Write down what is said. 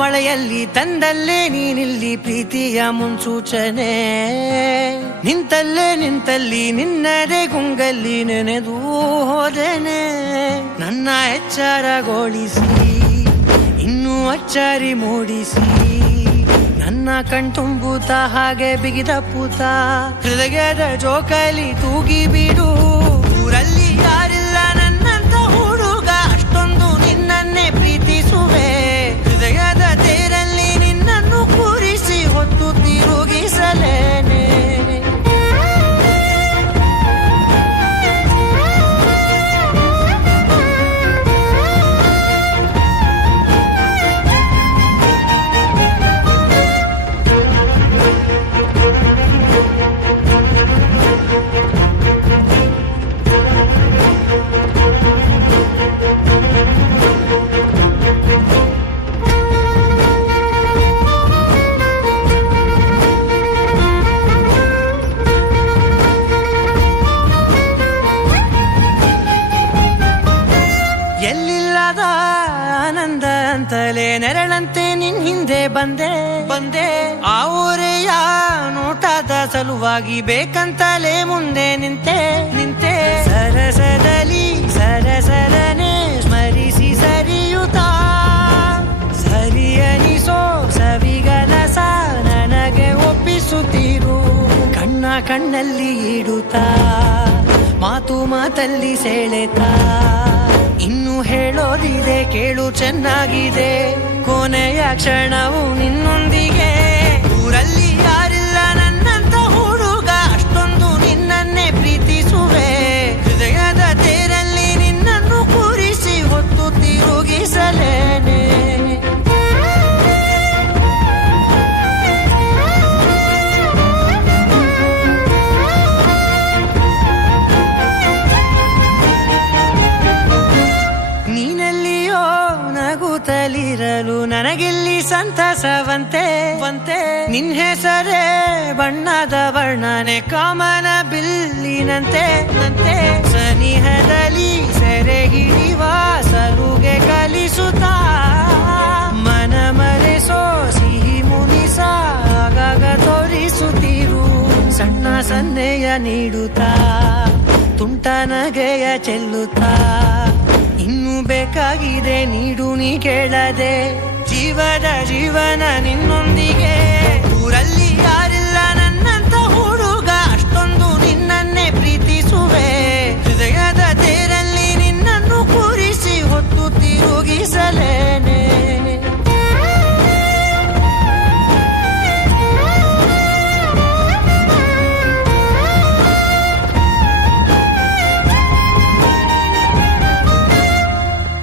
ಮಳೆಯಲ್ಲಿ ತಂದಲ್ಲೇ ನೀನಿಲ್ಲಿ ಪ್ರೀತಿಯ ಮುನ್ಸೂಚನೆ, ನಿಂತಲ್ಲಿ ನಿನ್ನದೇ ಗುಂಗಲ್ಲಿ ನೆನೆದು ಹೋದನೆ. ನನ್ನ ಎಚ್ಚರಗೊಳಿಸಿ ಇನ್ನೂ ಅಚ್ಚರಿ ಮೂಡಿಸಿ, ನನ್ನ ಕಣ್ತುಂಬುತ್ತ ಹಾಗೆ ಬಿಗಿದ ಪೂತ ಹೃದಯದ ಜೋಕಾಲಿ ತೂಗಿ ಬಿಡು. ಊರಲ್ಲಿ ಯಾರಿಲ್ಲ ನನ್ನಂತ ಹುಡುಗ, ಅಷ್ಟೊಂದು ನಿನ್ನನ್ನೇ ಪ್ರೀತಿಸುವೆ. ಹೃದಯದ ತೇರಲ್ಲಿ ನಿನ್ನನ್ನು ಕೂರಿಸಿ ಹೊತ್ತು ತಿರುಗಿಸಲೇನೆ. ಎಲ್ಲಿಲ್ಲದ ಆನಂದ ಅಂತಲೇ ನೆರಳಂತೆ ನಿನ್ ಹಿಂದೆ ಬಂದೆ. ಆ ಊರೆಯ ನೋಟದ ಸಲುವಾಗಿ ಬೇಕಂತಲೇ ಮುಂದೆ ನಿಂತೆ. ಸರಸರನೆ ಸ್ಮರಿಸಿ ಸರಿಯುತ್ತಾ, ಸರಿಯನಿಸೋ ಸವಿಗನಸ ನನಗೆ ಒಪ್ಪಿಸುತ್ತೀರು. ಕಣ್ಣಲ್ಲಿ ಇಡುತ್ತಾ, ಮಾತಲ್ಲಿ ಸೆಳೆತಾ, ಇನ್ನು ಹೇಳೋದಿದೆ ಕೇಳು ಚೆನ್ನಾಗಿದೆ. ಕೊನೆಯ ಕ್ಷಣವು ನಿನ್ನೊಂದಿಗೆ. ಊರಲ್ಲಿ ಯಾರಿಲ್ಲ ನನ್ನಂತ ಹುಡುಗ, ಅಷ್ಟೊಂದು ನಿನ್ನನ್ನೇ ಪ್ರೀತಿಸುವೆ. ಹೃದಯದ ತೇರಲ್ಲಿ ನಿನ್ನನ್ನು ಕೂರಿಸಿ ಹೊತ್ತು ತಿರುಗಿಸಲೇನೆ. ನಗುತ್ತಲಿರಲು ನನಗಿಲ್ಲಿ ಸಂತಸವಂತೆ. ನಿನ್ ಹೆಸರೇ ಬಣ್ಣದ ವರ್ಣನೆ ಕಾಮನ ಬಿಲ್ಲಿನಂತೆ. ಸನಿಹದಲ್ಲಿ ಸೆರೆ ಹಿಡಿಯುವ ಸಲುಗೆ ಕಲಿಸುತ್ತಾ, ಮನ ಮರೆಸೋ ಸಿಹಿ ಮುನಿಸ ಆಗಾಗ ತೋರಿಸುತ್ತೀರು. ಸಣ್ಣ ಸನ್ನೆಯ ನೀಡುತ್ತಾ, ತುಂಟ ನಗೆಯ ಚೆಲ್ಲುತ್ತಾ, ಇನ್ನು ಬೇಕಾಗಿದೆ ನೀಡು ನೀ ಕೇಳದೆ. ಜೀವನ ನಿನ್ನೊಂದಿಗೆ. ಊರಲ್ಲಿ ಯಾರಿಲ್ಲ